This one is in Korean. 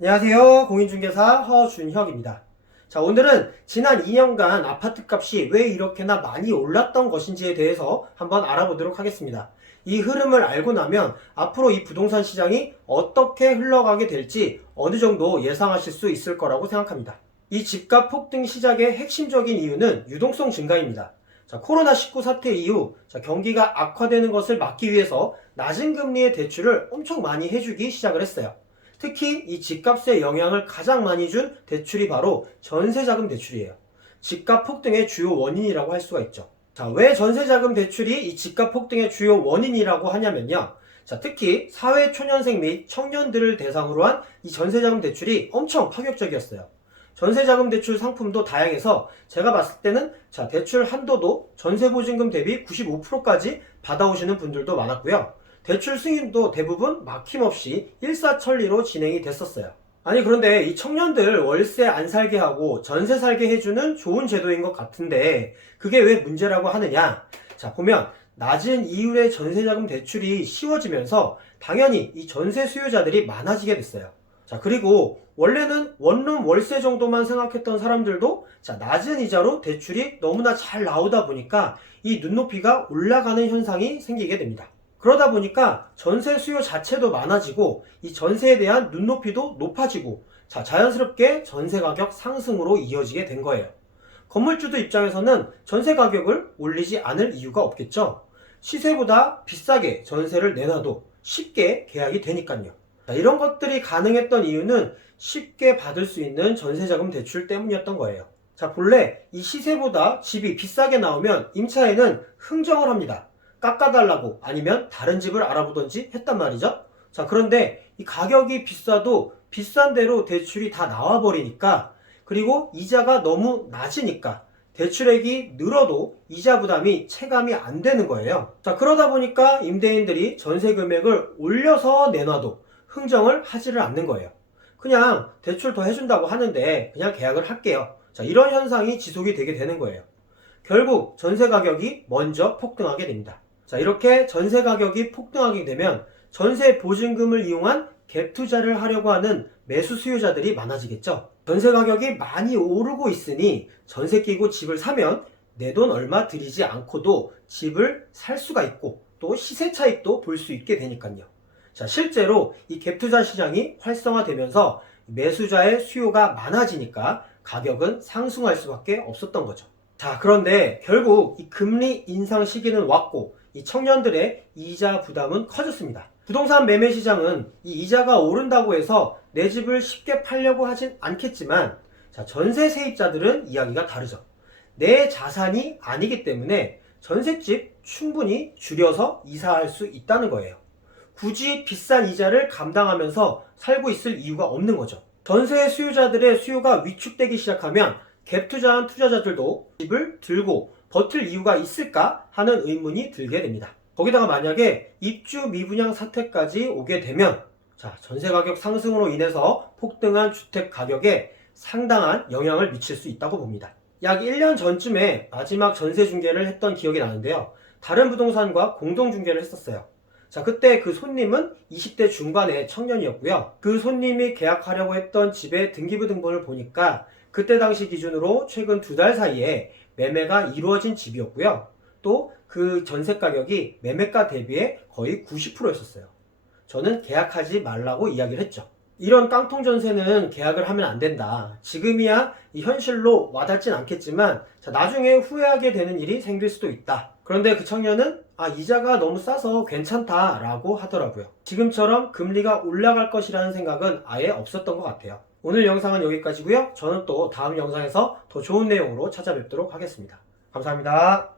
안녕하세요. 공인중개사 허준혁입니다. 자, 오늘은 지난 2년간 아파트 값이 왜 이렇게나 많이 올랐던 것인지에 대해서 한번 알아보도록 하겠습니다. 이 흐름을 알고 나면 앞으로 이 부동산 시장이 어떻게 흘러가게 될지 어느 정도 예상하실 수 있을 거라고 생각합니다. 이 집값 폭등 시작의 핵심적인 이유는 유동성 증가입니다. 자, 코로나19 사태 이후 경기가 악화되는 것을 막기 위해서 낮은 금리의 대출을 엄청 많이 해주기 시작을 했어요. 특히 이 집값에 영향을 가장 많이 준 대출이 바로 전세자금 대출이에요. 집값 폭등의 주요 원인이라고 할 수가 있죠. 자, 왜 전세자금 대출이 이 집값 폭등의 주요 원인이라고 하냐면요. 자, 특히 사회초년생 및 청년들을 대상으로 한 이 전세자금 대출이 엄청 파격적이었어요. 전세자금 대출 상품도 다양해서 제가 봤을 때는 대출 한도도 전세보증금 대비 95%까지 받아오시는 분들도 많았고요. 대출 승인도 대부분 막힘없이 일사천리로 진행이 됐었어요. 아니, 그런데 이 청년들 월세 안 살게 하고 전세 살게 해주는 좋은 제도인 것 같은데 그게 왜 문제라고 하느냐? 자, 보면 낮은 이율의 전세자금 대출이 쉬워지면서 당연히 이 전세 수요자들이 많아지게 됐어요. 자, 그리고 원래는 원룸 월세 정도만 생각했던 사람들도 낮은 이자로 대출이 너무나 잘 나오다 보니까 이 눈높이가 올라가는 현상이 생기게 됩니다. 그러다 보니까 전세 수요 자체도 많아지고 이 전세에 대한 눈높이도 높아지고 자연스럽게 전세 가격 상승으로 이어지게 된 거예요. 건물주들 입장에서는 전세 가격을 올리지 않을 이유가 없겠죠. 시세보다 비싸게 전세를 내놔도 쉽게 계약이 되니까요. 이런 것들이 가능했던 이유는 쉽게 받을 수 있는 전세자금 대출 때문이었던 거예요. 자, 본래 이 시세보다 집이 비싸게 나오면 임차인은 흥정을 합니다. 깎아달라고 아니면 다른 집을 알아보던지 했단 말이죠. 자, 그런데 이 가격이 비싸도 비싼 대로 대출이 다 나와버리니까, 그리고 이자가 너무 낮으니까 대출액이 늘어도 이자 부담이 체감이 안 되는 거예요. 자, 그러다 보니까 임대인들이 전세 금액을 올려서 내놔도 흥정을 하지를 않는 거예요. 그냥 대출 더 해준다고 하는데 그냥 계약을 할게요. 자, 이런 현상이 지속이 되게 되는 거예요. 결국 전세 가격이 먼저 폭등하게 됩니다. 자, 이렇게 전세 가격이 폭등하게 되면 전세 보증금을 이용한 갭 투자를 하려고 하는 매수 수요자들이 많아지겠죠. 전세 가격이 많이 오르고 있으니 전세 끼고 집을 사면 내 돈 얼마 들이지 않고도 집을 살 수가 있고 또 시세 차익도 볼 수 있게 되니까요. 자, 실제로 이 갭 투자 시장이 활성화되면서 매수자의 수요가 많아지니까 가격은 상승할 수밖에 없었던 거죠. 자, 그런데 결국 이 금리 인상 시기는 왔고 이 청년들의 이자 부담은 커졌습니다. 부동산 매매 시장은 이 이자가 오른다고 해서 내 집을 쉽게 팔려고 하진 않겠지만, 전세 세입자들은 이야기가 다르죠. 내 자산이 아니기 때문에 전셋집 충분히 줄여서 이사할 수 있다는 거예요. 굳이 비싼 이자를 감당하면서 살고 있을 이유가 없는 거죠. 전세 수요자들의 수요가 위축되기 시작하면 갭 투자한 투자자들도 집을 들고 버틸 이유가 있을까 하는 의문이 들게 됩니다. 거기다가 만약에 입주 미분양 사태까지 오게 되면 전세 가격 상승으로 인해서 폭등한 주택 가격에 상당한 영향을 미칠 수 있다고 봅니다. 약 1년 전쯤에 마지막 전세 중개를 했던 기억이 나는데요. 다른 부동산과 공동 중개를 했었어요. 자, 그때 그 손님은 20대 중반의 청년이었고요. 그 손님이 계약하려고 했던 집의 등기부 등본을 보니까 그때 당시 기준으로 최근 2달 사이에 매매가 이루어진 집이었고요. 또 그 전세 가격이 매매가 대비해 거의 90%였었어요. 저는 계약하지 말라고 이야기를 했죠. 이런 깡통 전세는 계약을 하면 안 된다. 지금이야 이 현실로 와닿진 않겠지만 나중에 후회하게 되는 일이 생길 수도 있다. 그런데 그 청년은 이자가 너무 싸서 괜찮다라고 하더라고요. 지금처럼 금리가 올라갈 것이라는 생각은 아예 없었던 것 같아요. 오늘 영상은 여기까지고요. 저는 또 다음 영상에서 더 좋은 내용으로 찾아뵙도록 하겠습니다. 감사합니다.